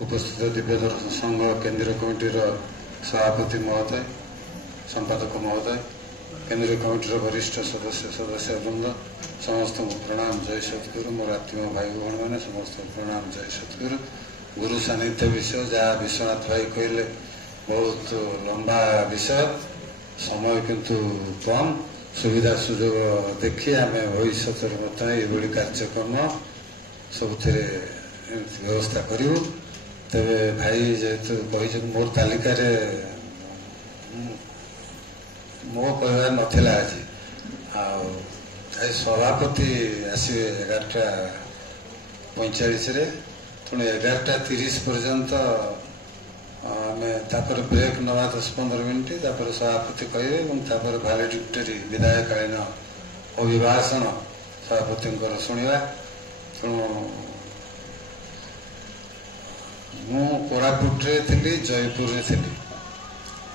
उपस्थित दिव्य दर्शन संघ केंद्रीय कमिटीर सभापति महोदय, संपादक महोदय, केंद्रीय कमिटीर वरिष्ठ सदस्य वृंद, समस्त प्रणाम जय सतगुरु। मोर आत्मीय भाई भौण मैंने समस्त प्रणाम जय सतगुरु। गुरु सानिध्य विषय जहाँ विश्वनाथ भाई कहले बहुत लंबा विषय, समय किंतु कम, सुविधा सुजोग देखी आम भविष्य ये कार्यक्रम सब व्यवस्था करूँ। तेरे भाई जेहेतु कही मोर तालिका मो कह नाला आज सभापति आसवे 11:45 तेणु 11:30 पर्यंत आम ब्रेक नवा 10-15 मिनिट सभापति कहे भैलेडिक्टरी विदायकालीन अभिभाषण सभापति शुणा। तेणु मु कोरापुटे थी, जयपुर थी।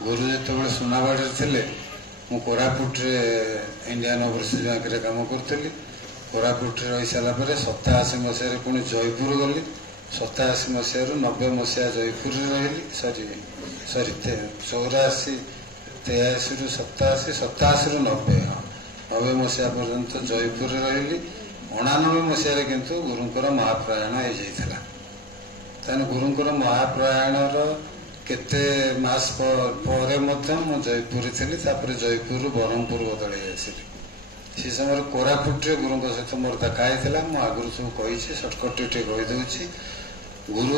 गुरु जो सुनावाड़ी थे मु कोरापुटे इंडियन ओवरसीज बैंक रे काम करी। कोरापुटे रही सारापर 87 मसीह पुणी जयपुर गली। 87 मसीह 90 मसीहा जयपुर रही। सरी 84 83 रु 87 87 रु 90 90 मसीहा पर्यंत जयपुर रही। 89 मसीह किंतु गुरुंकर महाप्रयाण हो जाता। तेणु गुरुंकर महाप्रयाणर केते मास पर जयपुर थी। जयपुर ब्रह्मपुर बदल आसली। से समय कोरापुटे गुरु सहित मोर देखा आगुरी सब कही सर्टकट टे कहीदे। गुरु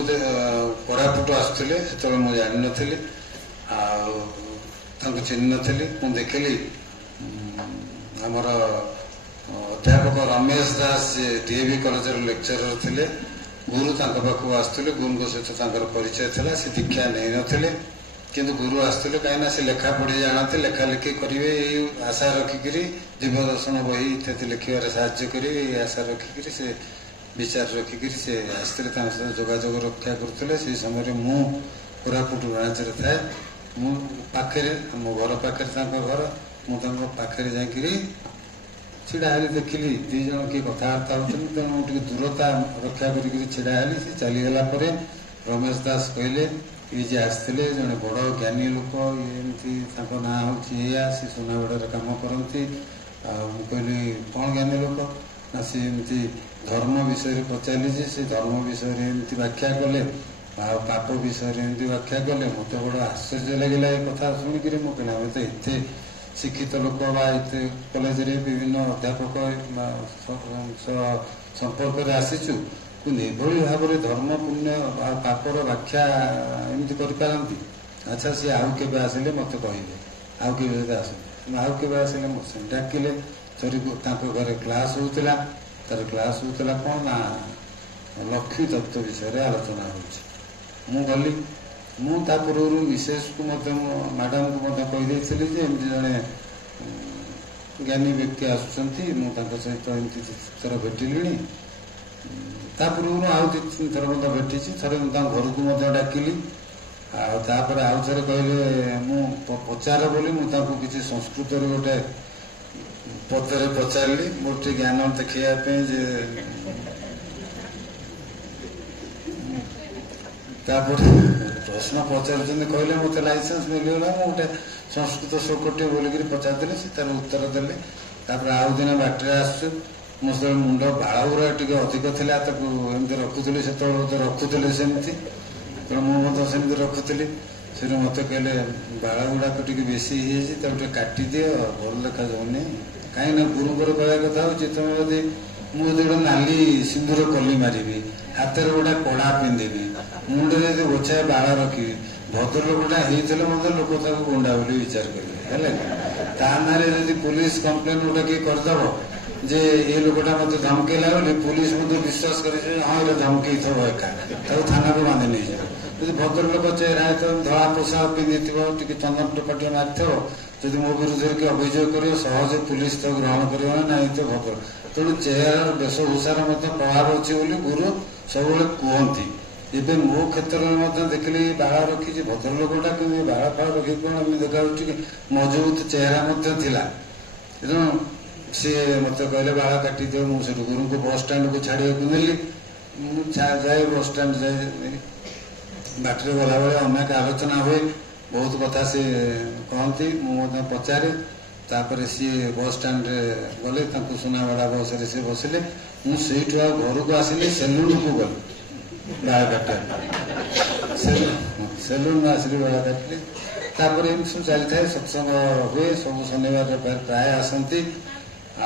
कोरापुट आसुले से मुझे जान नी चिन्ह नी। मुझे देखिली आमर अध्यापक रमेश दास डीएवी कॉलेज लेक्चरर थे। गुरु पाखक आसुले। गुरु सहित परिचय था। से दीक्षा नहीं नथिले किंतु गुरु आसुले कहीं से लेखा पढ़ी जानते, लेखा लेखि करेंगे आशा रखिक जीव दर्शन बही इत्यादि लिखार साहाय्य करेंगे आशा रखिक से विचार रखिक से आसते सहित जोगाजोग रक्षा करुले। से समय मु कोरापुट ब्रांच थाए। मु पाखे मो घर पाखे घर मुझे जाकि छिड़ा हेली देखिली दी जन किए कथबार्ता होती। तेणु टे दूरता रक्षा करी छिड़ाली। से चलीगला रमेश दास कहले ये जे आसते जड़े बड़ ज्ञानी लोक एमती ना हूँ से सुनागढ़ कम करती। कहली कौन ज्ञानी लोक ना सी एमती धर्म विषय पचारि से धर्म विषय एमती व्याख्या कले पाप विषय एमती व्याख्या कले। मत बड़ आश्चर्य लगे ये कथा शुणिक मुझे आम तो एत शिक्षित लोक कॉलेज विभिन्न अध्यापक संपर्क आसीचु किभली भाव में धर्म पुण्य पापर व्याख्या एमती करपारती। अच्छा सी आउ के आसिले मत कहे आउ के आउ के आसिले से डाकिले थोड़ी घरे क्लास होता। तार क्लास होता कौन ना लक्ष्मी तत्व विषय आलोचना हो। गली मुझा पूर्व मिसेस को मैडम को कहीदे एमती जड़े ज्ञानी व्यक्ति आसुँच सहित एमती थर भेटिली। पूर्व आउ 2-3 थर मत भेटी। थे घर को डाकिली। आउ थे कहले मु पचार बोली मुझे किसी संस्कृत गोटे पदरे पचारि मोर टे ज्ञान देखापे जे प्रश्न पचार कहले मत लाइसेंस मिलगला। गोटे संस्कृत श्लोक बोलिक पचारि से तार उत्तर देले। आउ दिन बाटर आसु मुझे मुंड बाल गुरा टे अधिक था एमती रखुली से रखुले सेमती। तेणु मुझे रखुली से मत कहले बाल गुड़ाक टे बेसी काटी दियो भल देखा जाऊनी। कहीं गुरुंर कह कथा हूँ तुम जदि मुझे नाली सिंदूर कली मारि हाथ में गोटे कड़ा पिंधि मुंडे यदि गोछाए बाल रखी भद्रलोकटा होते लोक गुंडा बोली विचार करेंगे। ना पुलिस कम्प्लेन गोटे किए करदेव जे ये लोकटा मत धमकेला बोली पुलिस विश्वास करे हाँ ये धमकई थो एका थाना को बांधि नहीं जाए। यदि भद्रलोक चेहरा तो धला पोशाक पिंधि टे चंदन टोपाटिया मारि जदि मो विरुद्ध किए अभियोग कर सहज पुलिस तो ग्रहण कर ना तो भद्र। तेणु चेहरार वेशभूषार प्रभाव अच्छी गुरु सब कहती। एवं मो क्षेत्र में देखिली बाल रखी भद्रलोकटा कि बाल फाल रखी कौन देखा मजबूत चेहरा तेणु सी मत कहले बाल काटी दियो। मुझे गुरु को बस स्टाण्ड को छाड़ा नेली। जाए बस स्टाण्ड जाए ବାଟରେ ଗଲାବେଳେ ଅନେକ ଆଲୋଚନା ହୁଏ, ବହୁତ କଥା ସେ କହନ୍ତି, ମୁଁ ମଧ୍ୟ ପଚାରେ। ତାପରେ ସିଏ ବସ୍ ଷ୍ଟାଣ୍ଡରେ ଗଲେ, ତାଙ୍କୁ ସୁନାବେଡ଼ା ବସରେ ସେ ବସିଲେ। ମୁଁ ସେଇଠୁ ଆଉ ଘରକୁ ଆସିଲି, ସେଲୁନକୁ ଗଲି ବାଳ କାଟିବା, ସେଲୁନ ଆସିଲି ବାଳ କାଟିଲି। ତାପରେ ଏମିତି ସବୁ ଚାଲିଥାଏ, ସତ୍ସଙ୍ଗ ହୁଏ, ସବୁ ଶନିବାର ପ୍ରାୟ ଆସନ୍ତି।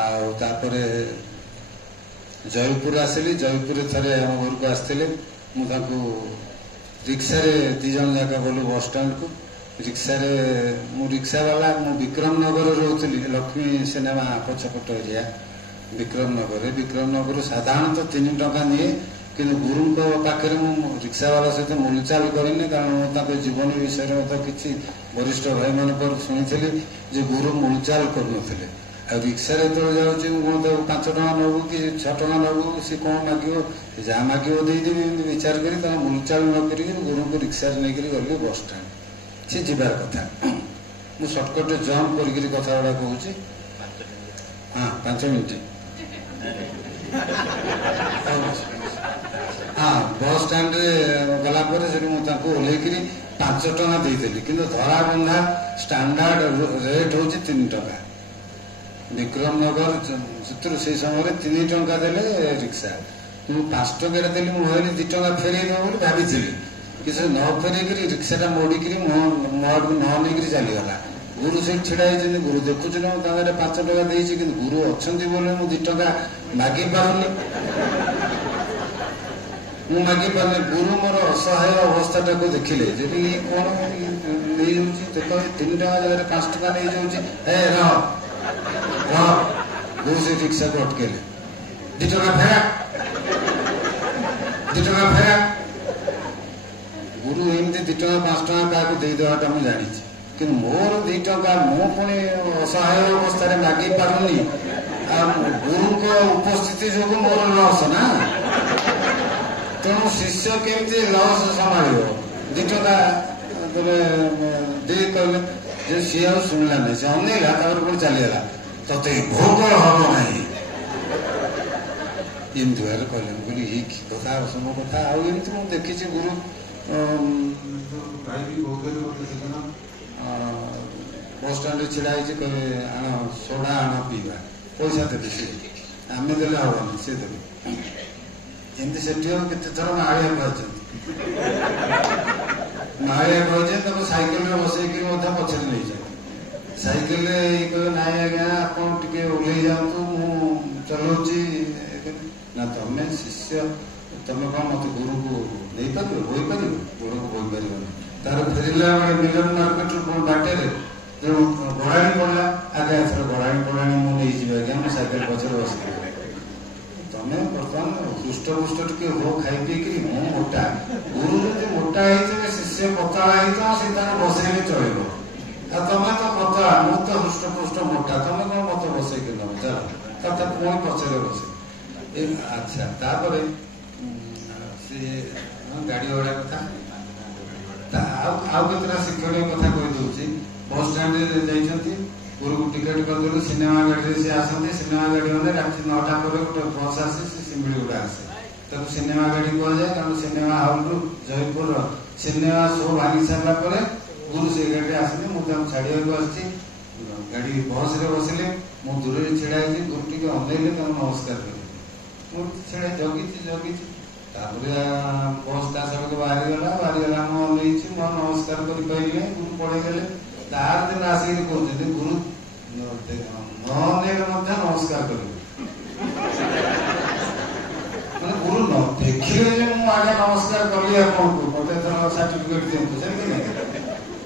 ଆଉ ତାପରେ ଜୟପୁର ଆସିଲି, ଜୟପୁରରେ ଥରେ ଆମ ଘରକୁ ଆସିଥିଲେ, ମୁଁ ତାଙ୍କୁ ରିକ୍ସାରେ 2 ଜଣ ଯାକ ଗଲୁ ବସ୍ ଷ୍ଟାଣ୍ଡକୁ। ରିକ୍ସାରେ ମୁଁ ରିକ୍ସାବାଲା, ମୁଁ ବିକ୍ରମନଗରରେ ରହୁଥିଲି, ଲକ୍ଷ୍ମୀ ସିନେମା ପଛପଟ ଏରିଆ ବିକ୍ରମନଗରରେ। ବିକ୍ରମନଗରରୁ ସାଧାରଣତଃ 3 ଟଙ୍କା ନିଏ, କିନ୍ତୁ ଗୁରୁଙ୍କ ପାଖରେ ମୁଁ ରିକ୍ସାବାଲା ସହିତ ମୁଲଚାଲ କରିନି, କାରଣ ମୁଁ ତାଙ୍କ ଜୀବନୀ ବିଷୟରେ ମଧ୍ୟ କିଛି ବରିଷ୍ଠ ଭାଇମାନଙ୍କର ଶୁଣିଥିଲି ଯେ ଗୁରୁ ମୁଲଚାଲ କରୁନଥିଲେ। ଆଉ ରିକ୍ସାରେ ଯେତେବେଳେ ଯାଉଛି, ମୁଁ କ'ଣ ତାକୁ 5 ଟଙ୍କା ନେବୁ କି 6 ଟଙ୍କା ନେବୁ, ସେ କ'ଣ ମାଗିବ, ଯାହା ମାଗିବ ଦେଇଦେବି, ଏମିତି ବିଚାର କରି ତାଙ୍କ ମୁଲଚାଲ ନ କରିକି ଗୁରୁଙ୍କୁ ରିକ୍ସାରେ ନେଇକରି ଗଲି ବସ୍ ଷ୍ଟାଣ୍ଡ। ସେ ଯିବାର କଥା, ମୁଁ ସର୍ଟକଟ୍ରେ ଜମ୍ପ କରିକିରି କଥା ଗୁଡ଼ା କହୁଛି। ହଁ, 5 ମିନିଟ୍। ହଁ, ବସ୍ ଷ୍ଟାଣ୍ଡରେ ଗଲା ପରେ ସେଠି ମୁଁ ତାଙ୍କୁ ଓହ୍ଲେଇକିରି 5 ଟଙ୍କା ଦେଇଦେଲି, କିନ୍ତୁ ଧରାବନ୍ଧା ଷ୍ଟାଣ୍ଡାର୍ଡ ରେଟ୍ ହେଉଛି 3 ଟଙ୍କା। ବିକ୍ରମନଗର ସେଥିରୁ ସେଇ ସମୟରେ 3 ଟଙ୍କା ଦେଲେ ରିକ୍ସା। ମୁଁ 5 ଟଙ୍କାଟା ଦେଲି, ମୁଁ ଭାବିଲି 2 ଟଙ୍କା ଫେରେଇ ଦେବ ବୋଲି ଭାବିଥିଲି, କି ସେ ନ ଫେରେଇକିରି ରିକ୍ସାଟା ମୋଡ଼ିକିରି ମୋ ଆଡ଼କୁ ନ ନେଇକିରି ଚାଲିଗଲା। ଗୁରୁ ସେଇଠି ଛିଡ଼ା ହେଇଛନ୍ତି, ଗୁରୁ ଦେଖୁଛନ୍ତି ମୁଁ ତାଙ୍କର 5 ଟଙ୍କା ଦେଇଛି, କିନ୍ତୁ ଗୁରୁ ଅଛନ୍ତି ବୋଲି ମୁଁ 2 ଟଙ୍କା ମାଗି ପାରୁନି। ମୁଁ ମାଗି ପାରୁନି। ଗୁରୁ ମୋର ଅସହାୟ ଅବସ୍ଥାଟାକୁ ଦେଖିଲେ, ଯଦି କ'ଣ ନେଇଯାଉଛି, ଦେଖ 3 ଟଙ୍କା ଜାଗାରେ 5 ଟଙ୍କା ନେଇଯାଉଛି, ଗୁରୁ ସେ ରିକ୍ସାକୁ ଅଟକେଇଲେ। 2 ଟଙ୍କା ଫେରା, 2 ଟଙ୍କା ଫେରା। ଗୁରୁ ଏମିତି 2 ଟଙ୍କା 5 ଟଙ୍କା କାହାକୁ ଦେଇଦେବାଟା ମୁଁ ଜାଣିଛି, କିନ୍ତୁ ମୋର 2 ଟଙ୍କା ମୁଁ ପୁଣି ଅସହାୟ ଅବସ୍ଥାରେ ମାଗି ପାରୁନି। ଆଉ ଗୁରୁଙ୍କ ଉପସ୍ଥିତି ଯୋଗୁଁ ମୋର ଲସ୍ ନା, ତେଣୁ ଶିଷ୍ୟ କେମିତି ଲସ୍ ସମ୍ଭାଳିବ? 2 ଟଙ୍କା ଦେଇ କହିଲେ ଯେ ସିଏ ଆଉ ଶୁଣିଲା ନାହିଁ, ସେ ଅନେଇଲା, ତାପରେ ପୁଣି ଚାଲିଗଲା। ତତେ ଭୋଗ ହବ ନାହିଁ, ଏମିତି ଭାବରେ କହିଲେ। ମୁଁ କହିଲି ଏଇ କି କଥା, ଅସମ କଥା। ଆଉ ଏମିତି ମୁଁ ଦେଖିଛି ଗୁରୁ ଭାଇ ବି ବହୁତ ସେଦିନ ବସ୍ ଷ୍ଟାଣ୍ଡରେ ଛିଡ଼ା ହେଇଛି, କହିବେ ଆଣ ସୋଡ଼ା ଆଣ ପିଇବା, ପଇସା ଦେବେ ସିଏ, ଆମେ ଦେଲେ ହବନି, ସିଏ ଦେବେ। ଏମିତି ସେଠି ଆଉ କେତେଥର ମାଳିଆ କହିଛନ୍ତି, ତାକୁ ସାଇକେଲରେ ବସେଇକିରି ମଧ୍ୟ ପଛରେ ନେଇଛନ୍ତି। ସାଇକେଲରେ କହିବେ ନାଇଁ ଆଜ୍ଞା ଆପଣ ଟିକେ ଓହ୍ଲେଇ ଯାଆନ୍ତୁ, ମୁଁ ଚଲାଉଛି। ନା ତମେ ଶିଷ୍ୟ, ତମେ କ'ଣ ମତେ ଗୁରୁକୁ ଦେଇପାରିବ, ବୋହିପାରିବ? ଗୁରୁକୁ ବୋହିପାରିବନି। ତାର ଫେରିଲା ବେଳେ ମିଲନ ମାର୍କେଟରୁ ବାଟରେ ତେଣୁ ଗଡ଼ାଣି ପଡ଼ିଲା, ଆଜ୍ଞା ଏଥର ଗଡ଼ାଣି ପଡ଼ାଣି ମୁଁ ନେଇଯିବି ଆଜ୍ଞା, ମୁଁ ସାଇକେଲ ପଛରେ ବସିବି। ତମେ ବର୍ତ୍ତମାନ ହୃଷ୍ଟପୃଷ୍ଟ ଟିକେ ହୋ ଖାଇ ପିଇକିରି, ମୁଁ ମୋଟା। ଗୁରୁ ଯଦି ମୋଟା ହେଇଥିବେ, ଶିଷ୍ୟ ପତଳା ହେଇଥିବ, ସେ ତାର ବସେଇଲେ ଚଳିବ। ଆଉ ତମେ ତ ପତଳା, ମୁଁ ତ ହୃଷ୍ଟପୃଷ୍ଟ ମୋଟା, ତମେ କ'ଣ ମତେ ବସେଇକି ନେବ? ଚାଲ, ତଥା ପୁଣି ପଛରେ ବସେ। ଆଚ୍ଛା, ତାପରେ ସିଏ ଗାଡ଼ି ଭଡ଼ା କଥା, ଆଉ କେତେଟା ଶିକ୍ଷଣୀୟ କଥା କହିଦେଉଛି। ବସ୍ ଷ୍ଟାଣ୍ଡରେ ଯାଇଛନ୍ତି, ଗୁରୁକୁ ଟିକେଟ କରିଦେଲୁ, ସିନେମା ଗାଡ଼ିରେ ସେ ଆସନ୍ତି। ସିନେମା ଗାଡ଼ି ମାନେ ରାତି 9ଟା ପରେ ଗୋଟେ ବସ୍ ଆସେ, ସେ ସିମିଳି ଗୁଡ଼ା ଆସେ, ତାକୁ ସିନେମା ଗାଡ଼ି କୁହାଯାଏ। କାରଣ ସିନେମା ହଲ୍ରୁ ଜୟପୁରର ସିନେମା ଶୋ ଭାଙ୍ଗି ସାରିଲା ପରେ ଗୁରୁ ସେଇ ଗାଡ଼ିରେ ଆସନ୍ତି। ମୁଁ ତାଙ୍କୁ ଛାଡ଼ିବାକୁ ଆସିଛି, ଗାଡ଼ି ବସ୍ରେ ବସିଲେ, ମୁଁ ଦୂରରେ ଛିଡ଼ା ହେଇଛି, ଗୁରୁ ଟିକେ ଅନେଇଲେ, ତାଙ୍କୁ ନମସ୍କାର କଲି। ମୁଁ ଛିଡ଼ା ଜଗିଛି। ତାପରେ ବସ୍ ତା ସଡ଼କ ବାହାରିଗଲା, ମୁଁ ଅନେଇଛି, ମୁଁ ନମସ୍କାର କରିପାରିଲି, ଗୁରୁ ପଳେଇଗଲେ। ତାର ଦିନ ଆସିକି କହୁଛନ୍ତି ଗୁରୁ ନ ଅନେଇଲେ ମଧ୍ୟ ନମସ୍କାର କରିବେ, ମାନେ ଗୁରୁ ନ ଦେଖିଲେ ଯେ ମୁଁ ଆଜ୍ଞା ନମସ୍କାର କଲି ଆପଣଙ୍କୁ, ମତେ ଏଥର ସାର୍ଟିଫିକେଟ ଦିଅନ୍ତୁ, ସେମିତି ନାହିଁ।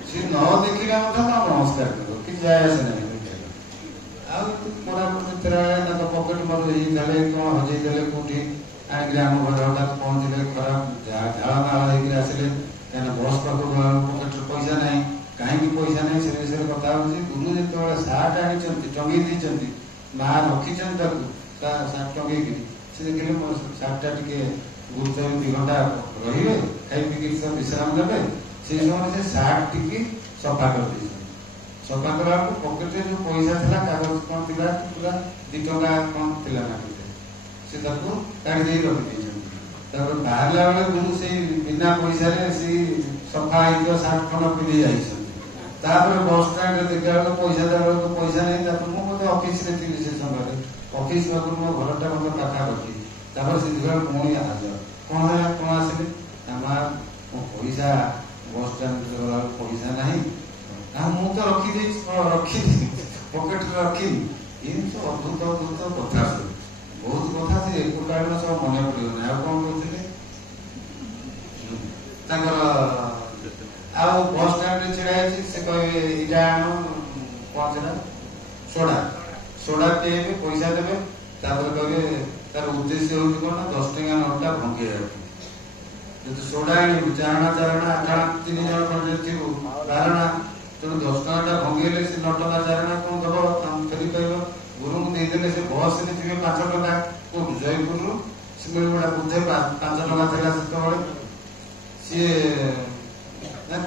ସିଏ ନ ଦେଖିଲେ ମଧ୍ୟ ନମସ୍କାର କରିବ, କିଛି ଯାଏ ଆସେ ନାହିଁ। ଆଉ କୋରାପୁଟ ଫେରାବେଳେ ତାଙ୍କ ପକେଟ ମୋର ହେଇଗଲେ, କ'ଣ ହଜେଇ ଦେଲେ କୋଉଠି, ଆଣିକିରି ଆମ ଘରେ ହଠାତ୍ ପହଞ୍ଚିଲେ, ଖରାପ ଝାଳ ନାଳ ହେଇକିରି ଆସିଲେ। କାହିଁକିନା ବସ୍ ପାଖକୁ ପକେଟରେ ପଇସା ନାହିଁ, କାହିଁକି ପଇସା ନାହିଁ ସେ ବିଷୟରେ କଥା ହେଉଛି। ଗୁରୁ ଯେତେବେଳେ ସାର୍ଟ ଆଣିଛନ୍ତି, ଟଙ୍ଗେଇ ଦେଇଛନ୍ତି, ମା ରଖିଛନ୍ତି ତାକୁ ସାର୍ଟ ଟଙ୍ଗେଇକିରି, ସେ ଦେଖିଲେ ମୋ ସାର୍ଟଟା ଟିକେ ଗୁରୁ ତ 2 ଘଣ୍ଟା ରହିବେ, ଖାଇ ପିଇକିରି ସବୁ ବିଶ୍ରାମ ନେବେ, ସେଇ ସମୟରେ ସେ ସାର୍ଟ ଟିକେ ସଫା କରିଦେଇଛନ୍ତି। ସଫା କଲାବେଳକୁ ପକେଟରେ ଯୋଉ ପଇସା ଥିଲା, କାଗଜ କ'ଣ ଥିଲା, ପୁରା 2 ଟଙ୍କା କ'ଣ ଥିଲା ନା, ସେ ତାକୁ କାଢ଼ି ଦେଇ ରଖିଦେଇଛନ୍ତି। ତାପରେ ବାହାରିଲା ବେଳେ ଗୁରୁ ସେଇ ବିନା ପଇସାରେ ସେଇ ସଫା ହେଇଥିବା ସାର୍ଟ ଖଣ୍ଡ ପିନ୍ଧି ଯାଇଛନ୍ତି। ତାପରେ ବସ୍ ଷ୍ଟାଣ୍ଡରେ ଦେଖିଲା ବେଳକୁ ପଇସା ଦେଲା ବେଳକୁ ପଇସା ନାହିଁ। ତାପରେ ମୁଁ ବୋଧେ ଅଫିସରେ ଥିଲି ସେ ସମୟରେ, ଅଫିସ ପାଖରୁ ମୋ ଘରଟା ମଧ୍ୟ ପାଖାପାଖି। ତାପରେ ସେ ଦେଖିଲା ବେଳକୁ ପୁଣି ଆସ କଣ ହେଲା, କଣ ଆସିଲେ ନା ମୋ ପଇସା ବସ୍ ଷ୍ଟାଣ୍ଡରେ ଗଲାବେଳକୁ ପଇସା ନାହିଁ। ମୁଁ ତ ରଖିଦେଇଛି, ପକେଟରେ ରଖିନି। ଏମିତି ଅଦ୍ଭୁତ ଅଦ୍ଭୁତ କଥା ସବୁ, ବହୁତ କଥା ସେ ଏକକାଳୀନ ସବୁ ମନେ ପଡିବନି। ଆଉ କଣ କରୁଥିଲେ ତାଙ୍କର, ଆଉ ବସ୍ ଷ୍ଟାଣ୍ଡରେ ଛିଡା ହେଇଛି, ସେ କହିବେ ଏଇଟା ଆଣ, କଣ ସେଟା ସୋଡା ପିଇବେ, ପଇସା ଦେବେ। ତାପରେ କହିବେ ତାର ଉଦ୍ଦେଶ୍ୟ ହଉଛି କଣ, 10 ଟଙ୍କା ନୋଟଟା ଭଙ୍ଗେଇବାକୁ। ଯଦି ସୋଡା ଆଣିବୁ 4 ଆଣା 4 ଆଣା 8 ଆଣା 3 ଜଣ ଖଣ୍ଡେ ଥିବୁ 12 ଆଣା, ତେଣୁ 10 ଟଙ୍କାଟା ଭଙ୍ଗେଇଲେ ସେ 9 ଟଙ୍କା 4 ଆଣା କଣ ଦବ, ଫେରି ପାଇବ। ଗୁରୁଙ୍କୁ ଦେଇଦେଲେ ସେ ବସରେ ଥିବେ 5 ଟଙ୍କା, କୋଉଠୁ ଜୟପୁରରୁ ଶିମିଳିଗୁଡା ବୋଧେ 5 ଟଙ୍କା ଥିଲା ସେତେବେଳେ, ସିଏ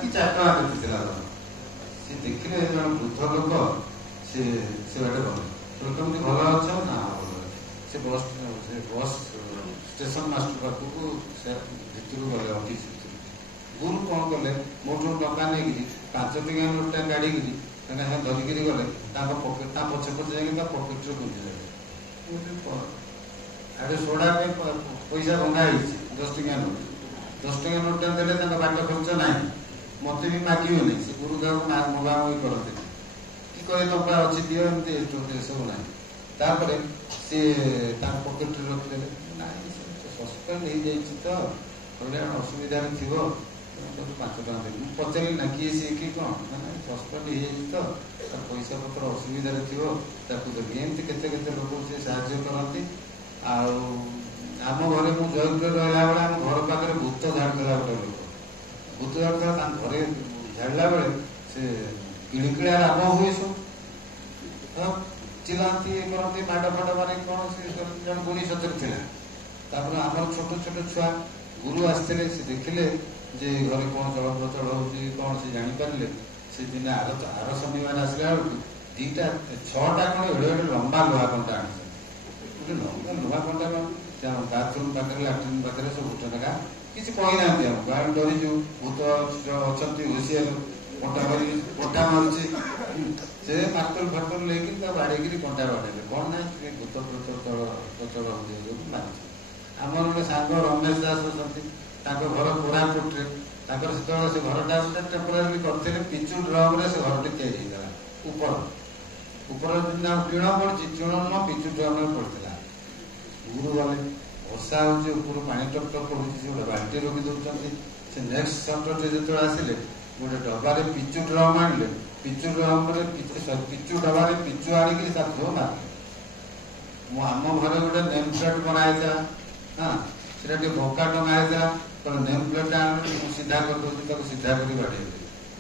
କି 4 ଟଙ୍କା କେତେ ଥିଲା। ସିଏ ଦେଖିଲେ ଜଣେ ବୃଦ୍ଧ ଲୋକ, ସେ ବାଟେ ଗଲେ, କେମିତି ଭଲ ଅଛ ନା ଭଲ ଅଛି। ସେ ବସ୍ ଷ୍ଟେସନ ମାଷ୍ଟର ପାଖକୁ ସେ ଭିତରୁ ଗଲେ, ଅଫିସ ଭିତରୁ। ଗୁରୁ କଣ କଲେ, ମୋଠୁ ଟଙ୍କା ନେଇକିରି 5 ଟଙ୍କା ନୋଟଟା କାଢିକିରି ଧରିକିରି ଗଲେ, ତା ପଛେ ପଛେ ଯାଇକି ତା ପକେଟରେ ଗୁଞ୍ଜିଦେଲେ। ଆଡେ ସୋଡା ପାଇଁ ପଇସା ଭଙ୍ଗା ହେଇଛି, 10 ଟଙ୍କା ନୋଟ। 10 ଟଙ୍କା ନୋଟଟା ଦେଲେ ତାଙ୍କ ବାଟ ଖର୍ଚ୍ଚ ନାହିଁ, ମତେ ବି ମାଗିବେନି। ସେ ଗୁରୁ କାହାକୁ ମଗାମଗି କରନ୍ତିନି, କି କହେ ଟଙ୍କା ଅଛି ଦିଅ, ଏମିତି ଏସବୁ ନାହିଁ। ତାପରେ ସିଏ ତାଙ୍କ ପକେଟରେ ରଖିଦେଲେ। ନାଇଁ ସସ୍ପେଣ୍ଡ ହେଇଯାଇଛି ତ, କହିଲେ ଅସୁବିଧାରେ ଥିବ, 5 ଟଙ୍କା ଦେବି। ମୁଁ ପଚାରିଲି ନା କିଏ ସିଏ କି କଣ, ନାଇଁ ସସ୍ପେଣ୍ଡ ହେଇଯାଇଛି ତ, ତାର ପଇସା ପତ୍ର ଅସୁବିଧାରେ ଥିବ, ତାକୁ ଦେବି। ଏମିତି କେତେ କେତେ ଲୋକ ସେ ସାହାଯ୍ୟ କରନ୍ତି। ଆଉ ଆମ ଘରେ, ମୁଁ ଜୟପୁରରେ ରହିଲା ବେଳେ ଆମ ଘର ପାଖରେ ଭୂତ ଝାଡୁଥିଲା ଗୋଟେ ଲୋକ। ଭୂତ ଝାଡୁଥିଲା, ତାଙ୍କ ଘରେ ଝାଡ଼ିଲା ବେଳେ ସେ କିଳିକିଳା ରାବ ହୁଏ, ସବୁ ଚିଲାନ୍ତି, ଇଏ କରନ୍ତି, ମାଡ ଫାଡ ମାନେ କଣ, ସେ ଜଣେ ଗୁଣି ସତରେ ଥିଲା। ତାପରେ ଆମର ଛୋଟ ଛୋଟ ଛୁଆ, ଗୁରୁ ଆସିଥିଲେ, ସେ ଦେଖିଲେ ଯେ ଘରେ କଣ ଚଳପ୍ରଚଳ ହଉଛି କଣ, ସେ ଜାଣିପାରିଲେ। ସେଦିନ ଆର ଶନିବାର ଆସିଲା ବେଳକୁ 6ଟା ଖଣ୍ଡ ଏଡେ ଏଡେ ଲମ୍ବା ଲୁହା କଣ୍ଟା ଆଣିଛନ୍ତି। ଲମ୍ବା ଲୁହା କଣ୍ଟା ବାଥରୁମ ପାଖରେ, ଲାଟ୍ରିନ୍ ପାଖରେ ସବୁ ଟଙ୍କା କିଛି କହିନାହାନ୍ତି। ଆମକୁ ଆମେ ଡରିଛୁ, ଭୂତ ଅଛନ୍ତି ହୁସିଆର, କଣ୍ଟା ମାରୁଛି। ସେ ମାର୍ତଲ ଫାର୍ତଲ ନେଇକି ତା ବାଡେଇକିରି କଣ୍ଟା ବାଡେଇଲେ, କଣ ନାହିଁ ଭୂତ ପ୍ରଚଳ ହଉଛି ମାରିଛି। ଆମର ଗୋଟେ ସାଙ୍ଗ ରମେଶ ଦାସ ଅଛନ୍ତି, ତାଙ୍କ ଘର କୋରାପୁଟରେ। ତାଙ୍କର ସେତେବେଳେ ସେ ଘରଟା ଟେମ୍ପୋରାରୀ କରିଥିଲେ, ପିଚୁ ଡ୍ରମରେ ସେ ଘରଟି ତିଆରି ହେଇଥିଲା। ଉପର ଟିଣ ପଡିଛି, ଟିଣ ନୁହଁ ପିଚୁ ଡ୍ରମରେ ପଡିଥିଲା। ଗୁରୁ ଗଲେ, ବର୍ଷା ହଉଛି, ଉପରୁ ପାଣି ଟପ ଟପ ପଡୁଛି, ସେ ଗୋଟେ ବାଲ୍ଟି ରଖି ଦଉଛନ୍ତି। ସେ ନେକ୍ସଟ ସପ୍ଟରଟେ ଯେତେବେଳେ ଆସିଲେ, ଗୋଟେ ଡବାରେ ପିଚୁ ଡ୍ରମ ଆଣିଲେ, ପିଚୁ ଡବାରେ ପିଚୁ ଆଣିକି ତା ଧୋ ମାରିଲେ। ମୁଁ ଆମ ଘରେ ଗୋଟେ ନେମ୍ ପ୍ଲେଟ ବନା ହେଇଥିଲା, ସେଟା ଟିକେ ଭକା ଟଙ୍ଗା ହେଇଥିଲା। ନେମ୍ ପ୍ଲେଟ ଆଣିଲେ, ମୁଁ ସିଧା କରିଦଉଛି, ତାକୁ ସିଧା କରି ବାଡେଇଲି।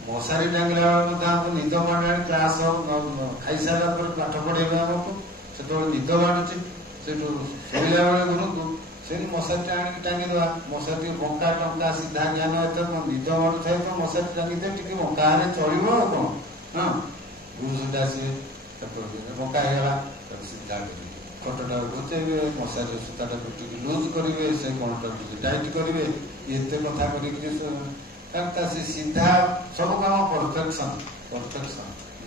ମଶାରୀ ଟାଙ୍ଗିଲା ବେଳେ ମଧ୍ୟ ଆମକୁ ନିଦ ମାଡ଼ିଲାଣି, କ୍ଲାସ ଖାଇସାରିଲା ପରେ ପାଠ ପଢେଇବେ ଆମକୁ, ସେତେବେଳେ ନିଦ ମାଡୁଛି। ସେଠୁ ଶୋଇଲା ବେଳେ ଗୁରୁଙ୍କୁ ସେଠି ମଶାରୀଟା ଆଣିକି ଟାଙ୍ଗିଦବା, ମଶାରୀ ବଙ୍କା ଟଙ୍କା ସିଧା ଜ୍ଞାନ ଏତେ ନିଦ ମାଡୁଥାଏ ତ ମଶାରୀ ଟାଙ୍ଗିଦେ, ଟିକେ ବଙ୍କା ହେଲେ ଚଳିବ ଆଉ କଣ। ଗୁରୁ ସେଟା ଆସିବେ, ବଙ୍କା ହେଇଗଲା, ତାକୁ ସିଧା କରିବେ, ଖଟଟା ଘୁଞ୍ଚେଇବେ, ମଶାରୀର ସୂତାଟାକୁ ଟିକେ ଲୁଜ କରିବେ, ସେ କଣଟାକୁ ଟିକେ ଟାଇଟ୍ କରିବେ, ଏତେ କଥା କରିକି ସେ ସିଧା ସବୁ କାମ ପରଫେକ୍ସନ।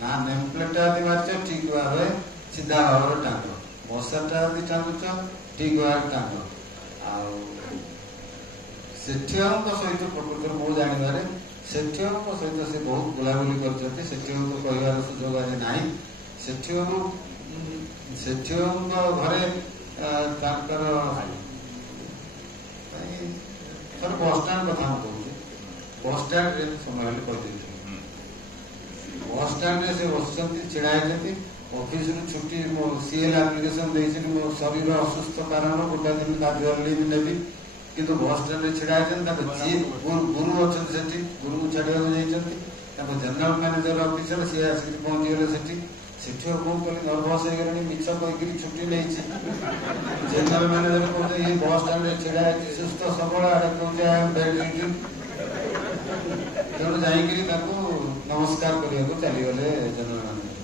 ନା ନେମ୍ ପ୍ଲେଟଟା ଯଦି ମାରିଛ ଠିକ ଭାବରେ ସିଧା ଭାବରେ ଟାଙ୍ଗ, ମଶାରୀଟା ଯଦି ଟାଙ୍ଗୁଛ ଠିକ ଭାବରେ ଟାଙ୍ଗ। ଆଉ ସେଠିଙ୍କ ସହିତ ପ୍ରକୃତରେ ମୁଁ ଜାଣିବାରେ ସେଠିଙ୍କ ସହିତ ସେ ବହୁତ ବୁଲାବୁଲି କରିଛନ୍ତି। ସେଠିଙ୍କୁ କହିବାର ସୁଯୋଗ ଆଜି ନାହିଁ। ସେଠିଙ୍କ ଘରେ ତାଙ୍କର ବସଷ୍ଟାଣ୍ଡ କଥା ମୁଁ କହୁଛି, ବସଷ୍ଟାଣ୍ଡରେ ସମୟ ହେଲେ କହିଦେଇଥିଲି। ବସଷ୍ଟାଣ୍ଡରେ ସେ ବସିଛନ୍ତି, ଛିଡା ହେଇଛନ୍ତି। ଅଫିସରୁ ଛୁଟି, ମୋ ସିଏଲ ଆପ୍ଲିକେସନ ଦେଇଥିଲି, ମୋ ଶରୀର ଅସୁସ୍ଥ କାରଣ ଗୋଟା ଦିନ କାର୍ଯ୍ୟ ଲିଭ୍ ନେବି, କିନ୍ତୁ ବସଷ୍ଟାଣ୍ଡରେ ଛିଡା ହେଇଛନ୍ତି। ତାଙ୍କ ଗୁରୁ ଅଛନ୍ତି ସେଠି, ଗୁରୁଙ୍କୁ ଛାଡିବାକୁ ଯାଇଛନ୍ତି। ତାଙ୍କ ଜେନେରାଲ ମ୍ୟାନେଜର ଅଫିସର ସିଏ ଆସିକି ପହଞ୍ଚିଗଲେ ସେଠି। ସେଠି କଣ କଲି, ନର୍ଭସ ହେଇଗଲେଣି, ମିଛ କହିକିରି ଛୁଟି ନେଇଛି। ଜେନେରାଲ ମ୍ୟାନେଜର କହୁଛନ୍ତି ଏଇ ବସଷ୍ଟାଣ୍ଡରେ ଛିଡା ହେଇଛି, ସୁସ୍ଥ ସବଳ, ଆଡେ କହୁଛି ତେଣୁ ଯାଇକିରି ତାକୁ ନମସ୍କାର କରିବାକୁ ଚାଲିଗଲେ ଜେନେରାଲ ମ୍ୟାନେଜର।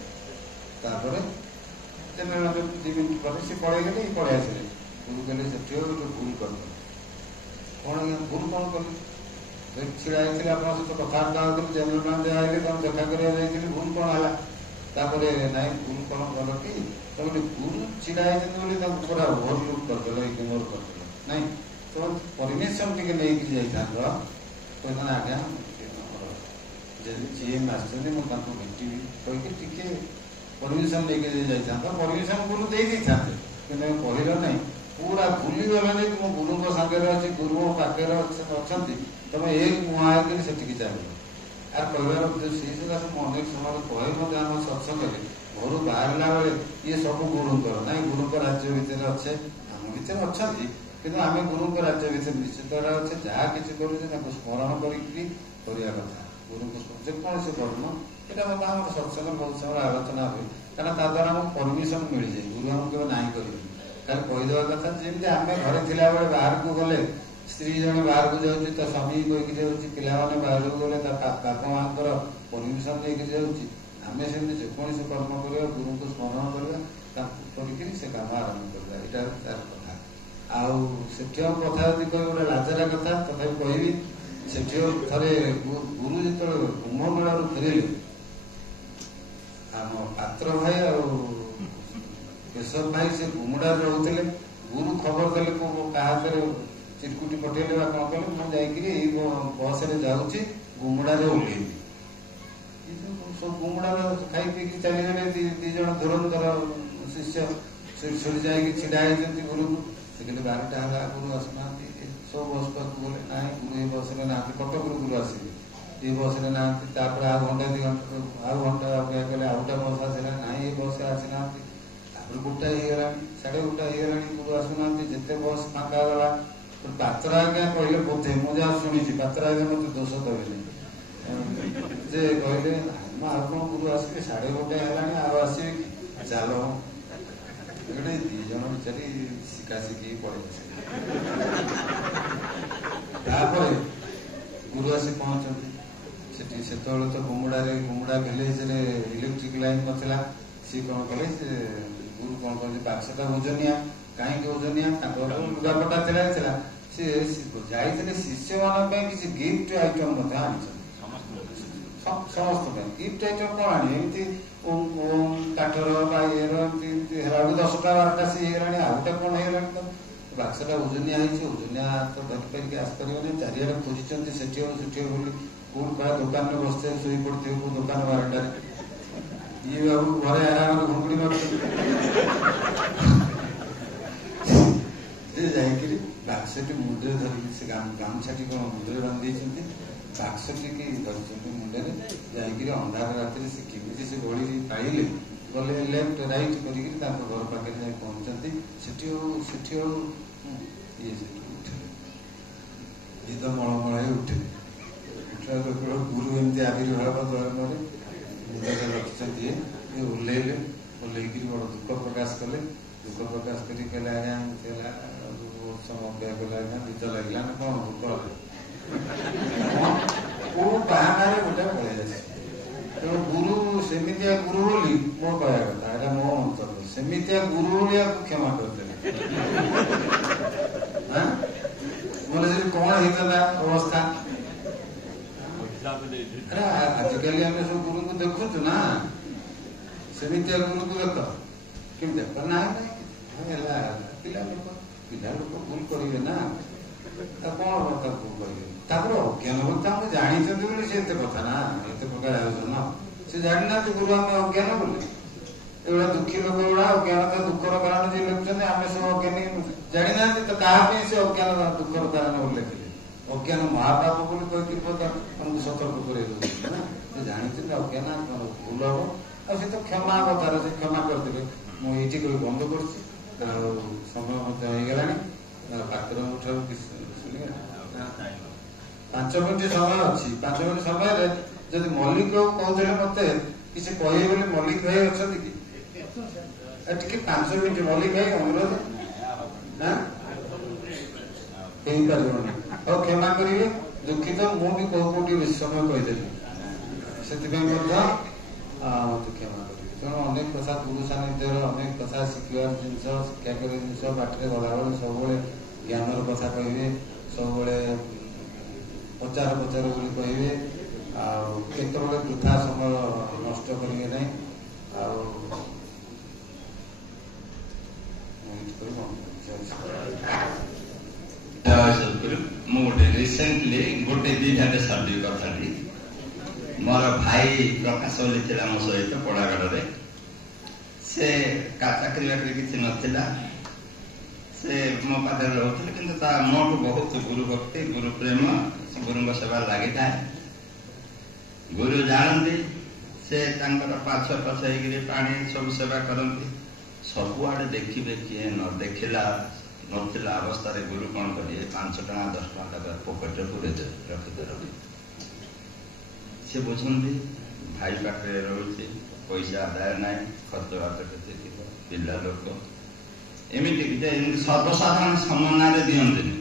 ତାପରେ ଜେନେରାଲ ମ୍ୟାନେଜର 2 ମିନିଟ୍ ପରେ ସେ ପଳେଇଗଲେ, ପଳେଇ ଆସିଲେ। ଗୁରୁ କହିଲେ ସେଠି ଗୋଟେ ଭୁଲ କରିଦେଲେ, କ'ଣ ଭୁଲ କ'ଣ କଲି? ଛିଡ଼ା ହେଇଥିଲି ଆପଣଙ୍କ ସହିତ କଥାବାର୍ତ୍ତା ହେଉଥିଲି, ଜେନେରାଲ ଦିଆହେଇଲି, ତମେ ଦେଖା କରିବାକୁ ଯାଇଥିଲି, ଭୁଲ କ'ଣ ହେଲା? ତାପରେ ନାଇଁ ଭୁଲ କ'ଣ କଲ କି? ତମେ ଭୁଲ ଛିଡ଼ା ହେଇଛନ୍ତି ବୋଲି ତାଙ୍କୁ ପୁରା ଓଭରଲୁକ୍ କରିଦେଲ, ଇଗ୍ନୋର କରିଦେଲ। ନାଇଁ ତମେ ପରମିଶନ ଟିକେ ନେଇକି ଯାଇଥାନ୍ତ, କହିଥାନ୍ତ ଆଜ୍ଞା ଯଦି GM ଆସିଛନ୍ତି ମୁଁ ତାଙ୍କୁ ଭେଟିବି କହିକି ଟିକେ ପରମିଶନ ନେଇକି ଯଦି ଯାଇଥାନ୍ତ, ପରମିଶନ ଗୁରୁ ଦେଇ ଦେଇଥାନ୍ତେ, କିନ୍ତୁ କହିଲ ନାହିଁ। ପୁରା ଭୁଲିଗଲ ଯେ ମୋ ଗୁରୁଙ୍କ ସାଙ୍ଗରେ ଅଛି, ଗୁରୁ ମୋ ପାଖରେ ଅଛନ୍ତି, ତମେ ଏକ ମୁହାଁ ହେଇକି ସେଠିକି ଚାଲିବ। ଆର କହିବାର ସେଇ ସକାଶେ ମୁଁ ଅନେକ ସମୟରେ କହେ ମଧ୍ୟ ଆମ ସତ୍ସଙ୍ଗରେ, ଘରୁ ବାହାରିଲା ବେଳେ ଇଏ ସବୁ ଗୁରୁଙ୍କର, ନାଇଁ ଗୁରୁଙ୍କ ରାଜ୍ୟ ଭିତରେ ଅଛେ, ଆମ ଭିତରେ ଅଛନ୍ତି, କିନ୍ତୁ ଆମେ ଗୁରୁଙ୍କ ରାଜ୍ୟ ଭିତରେ ନିଶ୍ଚିତ ଅଛେ। ଯାହା କିଛି କରୁଛେ ତାକୁ ସ୍ମରଣ କରିକି କରିବା କଥା। ଗୁରୁଙ୍କୁ ଯେକୌଣସି କର୍ମ, ଏଇଟା ମଧ୍ୟ ଆମର ସତ୍ସଙ୍ଗ ବହୁତ ସମୟ ଆଲୋଚନା ହୁଏ, କାରଣ ତା ଦ୍ୱାରା ଆମକୁ ପରମିଶନ ମିଳିଯାଏ। ଗୁରୁ ଆମକୁ କେବେ ନାହିଁ କରିବେନି, ଖାଲି କହିଦେବା କଥା। ଯେମିତି ଆମେ ଘରେ ଥିଲାବେଳେ ବାହାରକୁ ଗଲେ, ସ୍ତ୍ରୀ ଜଣେ ବାହାରକୁ ଯାଉଛି, ତା ସ୍ୱାମୀ କହିକି ଯାଉଛି, ପିଲାମାନେ ବାହାରକୁ ଗଲେ ତା ବାପା ମାଙ୍କର ପରମିଶନ ନେଇକି ଯାଉଛି, ଆମେ ସେମିତି ଯେକୌଣସି କର୍ମ କରିବା, ଗୁରୁଙ୍କୁ ସ୍ମରଣ କରିବା, ତାଙ୍କୁ କରିକିରି ସେ କାମ ଆରମ୍ଭ କରିବା। ଏଇଟା ତାର କଥା। ଆଉ ସେଠି ଆମ କଥା ଯଦି କହିବି, ଗୋଟେ ଲାଜରା କଥା ତଥାପି କହିବି। ସେଠି ଥରେ ଗୁରୁ ଯେତେବେଳେ କୁମ୍ଭମେଳାରୁ ଫେରିଲେ, ଆମ ପାତ୍ର ଭାଇ ଆଉ କେଶବ ଭାଇ ସେ ଗୁମୁଡାରେ ରହୁଥିଲେ। ଗୁରୁ ଖବର ଦେଲେ କାହା ହାତରେ ଚିରକୁଟି ପଠେଇଲେ ବା କ'ଣ କଲେ, ମୁଁ ଯାଇକିରି ଏଇ ବସରେ ଯାଉଛି, ଗୁମୁଡାରେ ଓହ୍ଲେଇବି। ସବୁ ଗୁମୁଡାରେ ଖାଇ ପିଇକି ଚାଲିଗଲେ ଦି ଜଣ ଧୁରନ୍ଧର ଶିଷ୍ୟ। ସେଠି ଯାଇକି ଛିଡା ହେଇଛନ୍ତି ଗୁରୁକୁ। ସେ କହିଲେ 12ଟା ହେଲା, ଗୁରୁ ଆସୁନାହାନ୍ତି। ସବୁ ବସ୍ ପାଖକୁ ଗଲେ, ନାହିଁ ଗୁରୁ ଏ ବସରେ ନାହାନ୍ତି, କଟକରୁ ଗୁରୁ ଆସିବେ, ଏ ବସରେ ନାହାନ୍ତି। ତାପରେ ଆଉ ଘଣ୍ଟା 2 ଘଣ୍ଟା ଆଉ ଘଣ୍ଟା ଅପେକ୍ଷା କଲେ, ଆଉ ଗୋଟେ ବସ୍ ଆସିଲାନି, ନାହିଁ ଏ ବସରେ ଆସିନାହାନ୍ତି। ତାପରେ 1ଟା ହେଇଗଲାଣି, 1:30 ହେଇଗଲାଣି, ଗୁରୁ ଆସୁନାହାନ୍ତି। ଯେତେ ବସ୍ ଫାଙ୍କା ଗଲା, ପାତ୍ର ଆଜ୍ଞା କହିଲେ ବୋଧେ, ମୁଁ ଯାହା ଶୁଣିଛି, ପାତ୍ର ଆଜ୍ଞା ମତେ ଦୋଷ ଦେବେନି, ଯେ କହିଲେ ଆଉ କ'ଣ ଗୁରୁ ଆସିବେ, 1:30 ହେଲାଣି, ଆଉ ଆସିବେ କି, ଚାଲ। ଏଇଟା 2 ଜଣ ବିଚାରି ଶିଖାଶିଖି ପଳେଇ ଆସିଲେ। ତାପରେ ଗୁରୁ ଆସି ପହଞ୍ଚନ୍ତି ସେଠି। ସେତେବେଳେ ତ ଗୁମୁଡା ଭିଲେଜରେ ଇଲେକ୍ଟ୍ରିକ ଲାଇନ ନଥିଲା। ସିଏ କ'ଣ କଲେ, ସେ ଗୁରୁ କ'ଣ କଲେ, ବାକ୍ସଟା ଓଜନିଆ। କାହିଁକି ଓଜନିଆ? ତାଙ୍କର ଲୁଗାପଟା ଥିଲା। ସେ ଯାଇଥିଲେ ଶିଷ୍ୟମାନଙ୍କ ପାଇଁ କିଛି ଗିଫ୍ଟ ଆଇଟମ ମଧ୍ୟ ଆଣିଛନ୍ତି, ସମସ୍ତ ପାଇଁ ଗିଫ୍ଟ ଆଇଟମ କ'ଣ ଆଣିବେ, ଏମିତି କାଠର ବା ଇଏର ଏମିତି ହେଲା ବେଳକୁ 10ଟା 12ଟା ସେ ହେଇଗଲାଣି, ଆଉ ଗୋଟେ କ'ଣ ହେଇଗଲାଣି। ତ ବାକ୍ସଟା ଓଜନିଆ ହେଇଛି, ଓଜନିଆ ତ ଧରିପାରିକି ଆସିପାରିବନି। ଚାରିଆଡେ ଖୋଜିଛନ୍ତି, ସେଠି ହଉ ସେଠି ହଉ ବୋଲି। କୋଉଠି କାହା ଦୋକାନରେ ବସିଥିବେ, ଶୋଇ ପଡିଥିବେ କୋଉ ଦୋକାନ ବାରଣ୍ଡାରେ, ଇଏ ବାବୁ ଘରେ ଆରାମରେ ଘୁଙ୍ଗୁଡି ମାରୁଛନ୍ତି। ଯାଇକିରି ବାକ୍ସଟି ମୁଣ୍ଡରେ ଧରିକି, ସେ ଗାମୁଛାଟି କ'ଣ ମୁଣ୍ଡରେ ବାନ୍ଧି ଦେଇଛନ୍ତି, ବାକ୍ସଟିକି ଧରିଛନ୍ତି ମୁଣ୍ଡରେ। ଯାଇକିରି ଅନ୍ଧାର ରାତିରେ ସେ କେମିତି ସେ ଗଳି ପାଇଲେ, ଗଲେ ଲେଫ୍ଟ ରାଇଟ୍ କରିକିରି ତାଙ୍କ ଘର ପାଖରେ ଯାଇ ପହଞ୍ଚନ୍ତି। ସେଠି ହଉ ଇଏ ସେଠି ଉଠିଲେ, ଇଏ ତ ମଳମଳ ହେଇ ଉଠିଲେ। ଉଠିଲା ଗୁରୁ ଏମିତି ଆବିର୍ଭାବ ଦୟନରେ ମୁଣ୍ଡରେ ରଖିଛନ୍ତି, ଇଏ ଓହ୍ଲେଇଲେ। ଓହ୍ଲେଇକିରି ବଡ଼ ଦୁଃଖ ପ୍ରକାଶ କଲେ। ଦୁଃଖ ପ୍ରକାଶ କରି କହିଲେ, ଆଜ୍ଞା ଏମିତି ହେଲା, ସମୟ ଅପେକ୍ଷା କଲେ, ଆଜ୍ଞା ନିଦ ଲାଗିଲା ନା କ'ଣ, ଦୁଃଖ କୋଉ ବାହାନାରେ ଗୋଟେ ପଳେଇ ଆସିଛି। ତେଣୁ ଗୁରୁ ସେମିତିଆ ଗୁରୁ ବୋଲି ମୋ କହିବା କଥା, ଏଇଟା ମୋ ମନ୍ତବ୍ୟ। ସେମିତିଆ ଗୁରୁ ବୋଲି ଆକୁ କ୍ଷମା କରିଦେଲେ, ମୋର ସେଠି କ'ଣ ହେଇଥାନ୍ତା ଅବସ୍ଥା। ଆଜିକାଲି ଆମେ ସବୁ ଗୁରୁଙ୍କୁ ଦେଖୁଛୁ ନା, ସେମିତିଆ ଗୁରୁଙ୍କୁ ଦେଖ କେମିତି ଦେଖ, ନାହିଁ ହେଲା ପିଲା ଲୋକ ଭୁଲ କରିବେ ନା, କ'ଣ ତାକୁ କହିବେ। ତାପରେ ଅଜ୍ଞାନ କଥା ଆମେ ଜାଣିଛନ୍ତି ବୋଲି ସେ ଏତେ କଥା ନା, ଏତେ ପ୍ରକାର ଆୟୋଜନ। ସେ ଜାଣିନାହାନ୍ତି ଗୁରୁ ଆମେ ଅଜ୍ଞାନ ବୋଲି। ଏଗୁଡ଼ା ଦୁଃଖୀ ଲୋକ ଗୁଡ଼ା ଅଜ୍ଞାନତା ଦୁଃଖର କାରଣ ଯିଏ ଲେଖୁଛନ୍ତି, ଆମେ ସବୁ ଅଜ୍ଞାନୀ ଜାଣିନାହାନ୍ତି। ତ କାହା ପାଇଁ ସେ ଅଜ୍ଞାନ ଦୁଃଖର କାରଣ ବୋଲି ଲେଖିଲେ? ଅଜ୍ଞାନ ମହାପାପ ବୋଲି କହିକି ଆମକୁ ସତର୍କ କରେଇ ଦଉଛନ୍ତି ନା। ସେ ଜାଣିଛନ୍ତି ଅଜ୍ଞାନ ଭୁଲ ହବ, ଆଉ ସେ ତ କ୍ଷମା କଥାର, ସେ କ୍ଷମା କରିଦେବେ। ମୁଁ ଏଇଠି କହି ବନ୍ଦ କରୁଛି, ଆଉ ସମୟ ମଧ୍ୟ ହେଇଗଲାଣି। ପାତ୍ରଙ୍କ ଠାରୁ 5 ମିନିଟ୍ ସମୟ ଅଛି। 5 ମିନିଟ୍ ସମୟରେ ଯଦି ମଲ୍ଲିକ କହୁଥିଲେ ମତେ କିଛି କହିବେ ବୋଲି, ମଲ୍ଲିକ ଭାଇ ଅଛନ୍ତି କି? ଟିକେ 5 ମିନିଟ୍ ମଲ୍ଲିକ ଭାଇ ଅନୁରୋଧ ହେଇପାରିବନି, ଆଉ କ୍ଷମା କରିବେ। ଦୁଃଖିତ, ମୁଁ ବି କୋଉଠି ବେଶୀ ସମୟ କହିଦେଲି, ସେଥିପାଇଁ ମଧ୍ୟ ମତେ କ୍ଷମା କରିବେ। ତେଣୁ ଅନେକ କଥା ଗୁରୁ ସାନ୍ନିଧ୍ୟରେ ଅନେକ କଥା ଶିଖିବାର ଜିନିଷ, ଶିକ୍ଷା କରିବା ଜିନିଷ, ବାଟରେ ଗଲାବେଳେ ସବୁବେଳେ ଜ୍ଞାନର କଥା କହିବେ, ସବୁବେଳେ ପଚାର ପଚାର ବୋଲି କହିବେ ଆଉ କେତେବେଳେ ବୃଥା ସମୟ ନଷ୍ଟ କରିବେ ନାହିଁ ଆଉ ମୁଁ ଗୋଟେ ରିସେଣ୍ଟଲି ଗୋଟେ ଦିନରେ ସର୍ଭେ କରିଥିଲି ମୋର ଭାଇ ପ୍ରକାଶ ବୋଲି ଥିଲା ମୋ ସହିତ ପଡ଼ାଗଡ଼ରେ ସେ ଚାକିରି ବାକିରି କିଛି ନଥିଲା ସେ ମୋ ପାଖରେ ରହୁଥିଲେ କିନ୍ତୁ ତା ମୋଠୁ ବହୁତ ଗୁରୁ ଭକ୍ତି ଗୁରୁ ପ୍ରେମ ଗୁରୁଙ୍କ ସେବା ଲାଗିଥାଏ ଗୁରୁ ଜାଣନ୍ତି ସେ ତାଙ୍କର ପାଛ ପଛ ହେଇକିରି ପାଣି ସବୁ ସେବା କରନ୍ତି ସବୁଆଡେ ଦେଖିବେ କିଏ ନ ଦେଖିଲା ନଥିଲା ଅବସ୍ଥାରେ ଗୁରୁ କଣ କରିବେ 5 ଟଙ୍କା 10 ଟଙ୍କା ପକେଟରେ ପୁରେଇଦେବେ ରଖିଦେବେ ସେ ବୁଝନ୍ତି ଭାଇ ପାଖରେ ରହୁଛି ପଇସା ଆଦାୟ ନାହିଁ ଖର୍ଚ୍ଚ ବାଚ କେତେ ଥିବ ପିଲା ଲୋକ ଏମିତି ସର୍ବସାଧାରଣ ସମ୍ମାନରେ ଦିଅନ୍ତିନି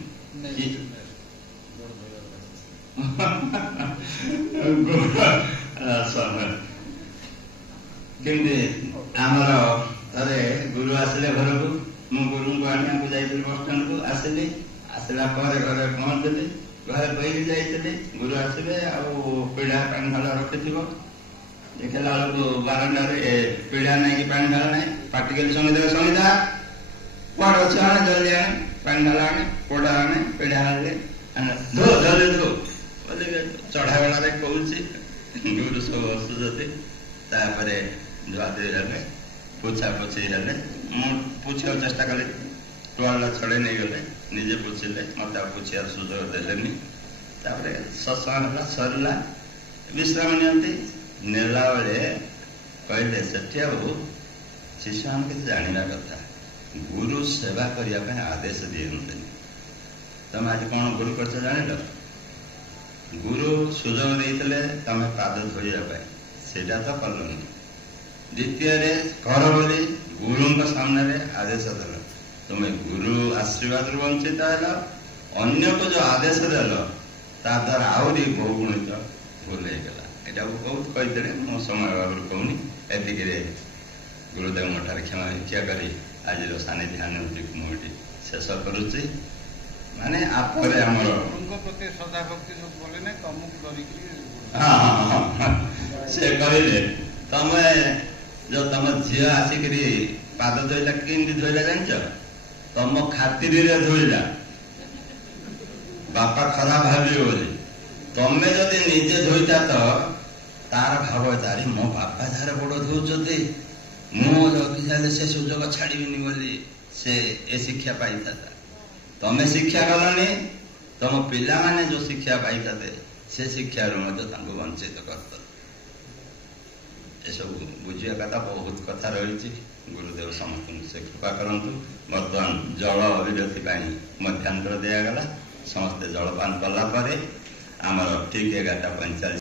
କେମିତି ଆମର ଥରେ ଗୁରୁ ଆସିଲେ ଘରକୁ ମୁଁ ଗୁରୁଙ୍କୁ ଆଣିବାକୁ ଯାଇଥିଲି ବସଷ୍ଟାଣ୍ଡକୁ ଆସିଲି ଆସିଲା ପରେ ଘରେ ପହଞ୍ଚିଲି ଘରେ କହିକି ଯାଇଥିଲି ଗୁରୁ ଆସିବେ ଆଉ ପିଢା ପାଣି ଢାଳ ରଖିଥିବ ଦେଖିଲା ବେଳକୁ ବାରଣ୍ଡାରେ ପିଢା ନାଇକି ପାଣି ଢାଳ ନାହିଁ ପାଟିକଲି ସଙ୍ଗୀତା କୁଆଡେ ଅଛି ଆଣେ ଜଲ୍ଦି ଆଣେ ପାଣି ଢାଳ ଆଣେ ପୋଡା ଆଣେ ପିଢା ଆଣିଲେ ଜଲ୍ଦି ଧୋ ଚଢା ବେଳାରେ କହୁଛି ଗୁରୁ ସବୁ ଆସୁଛନ୍ତି ତାପରେ ଧୁଆଧୁଇ ହେଲେ ପୋଛା ପୋଛି ହେଲେ ମୁଁ ପୋଛିବାକୁ ଚେଷ୍ଟା କଲି ଟୁଆଳଟା ଛଡେଇ ନେଇଗଲେ ନିଜେ ପୋଛିଲେ ମତେ ଆଉ ପୋଛିବାର ସୁଯୋଗ ଦେଲେନି ତାପରେ ସତ୍ସଙ୍ଗ ହେଲା ସରିଲା ବିଶ୍ରାମ ନିଅନ୍ତି ନେଲା ବେଳେ କହିଲେ ସେଠି ଆଉ ଶିଶୁମାନେ କିଛି ଜାଣିବା କଥା ଗୁରୁ ସେବା କରିବା ପାଇଁ ଆଦେଶ ଦିଅନ୍ତିନି ତମେ ଆଜି କଣ ଗୁରୁ କରିଛ ଜାଣିଲ ଗୁରୁ ସୁଯୋଗ ଦେଇଥିଲେ ତମେ ପାଦ ଧୋଇବା ପାଇଁ ସେଇଟା ତ କଲନି ଦ୍ୱିତୀୟରେ କର ବୋଲି ଗୁରୁଙ୍କ ସାମ୍ନାରେ ଆଦେଶ ଦେଲ ତୁମେ ଗୁରୁ ଆଶୀର୍ବାଦରୁ ବଞ୍ଚିତ ହେଲ ଅନ୍ୟକୁ ଯୋଉ ଆଦେଶ ଦେଲ ତା ଦ୍ୱାରା ଆହୁରି ବହୁଗୁଣିତ ଭୁଲ ହେଇଗଲା ଏଟାକୁ ବହୁତ କହିଥିଲେ ମୁଁ ସମୟ ଭାବରେ କହୁନି ଏତିକିରେ ଗୁରୁଦେବଙ୍କ ଠାରେ କ୍ଷମା ଭିକ୍ଷା କରି ଆଜିର ସାନ୍ନିଧ୍ୟ ମୁଁ ଏଠି ଶେଷ କରୁଛି ମାନେ ଆପରେ ଆମର ପ୍ରତି ଶ୍ରଦ୍ଧା ଭକ୍ତି ସବୁ କଲେ ନା ତମକୁ ଡରିକି ସେ କହିଲେ ତମେ ଯୋଉ ତମ ଝିଅ ଆସିକିରି ପାଦ ଧୋଇଲା କେମିତି ଧୋଇଲା ଜାଣିଛ ତମ ଖାତିରିରେ ଧୋଇଲା ବାପା ଖରାପ ଭାବିବେ ବୋଲି ତମେ ଯଦି ନିଜେ ଧୋଇତା ତ ତାର ଭାବ ତାରି ମୋ ବାପା ଯାହାର ଗୋଡ ଧୋଉଛନ୍ତି ମୁଁ ଯଦି ହେଲେ ସେ ସୁଯୋଗ ଛାଡିବିନି ବୋଲି ସେ ଏ ଶିକ୍ଷା ପାଇଥାନ୍ତା ତମେ ଶିକ୍ଷା କଲନି ତମ ପିଲାମାନେ ଯୋଉ ଶିକ୍ଷା ପାଇଥାନ୍ତେ ସେ ଶିକ୍ଷାରୁ ମଧ୍ୟ ତାଙ୍କୁ ବଞ୍ଚିତ କରିଥାନ୍ତେ ଏସବୁ ବୁଝିବା କଥା ବହୁତ କଥା ରହିଛି ଗୁରୁଦେବ ସମସ୍ତଙ୍କୁ ସେ କୃପା କରନ୍ତୁ ବର୍ତ୍ତମାନ ଜଳ ଅବିରତି ପାଇଁ ମଧ୍ୟାନ୍ତର ଦିଆଗଲା ସମସ୍ତେ ଜଳପାନ କଲା ପରେ ଆମର ଠିକ 11:45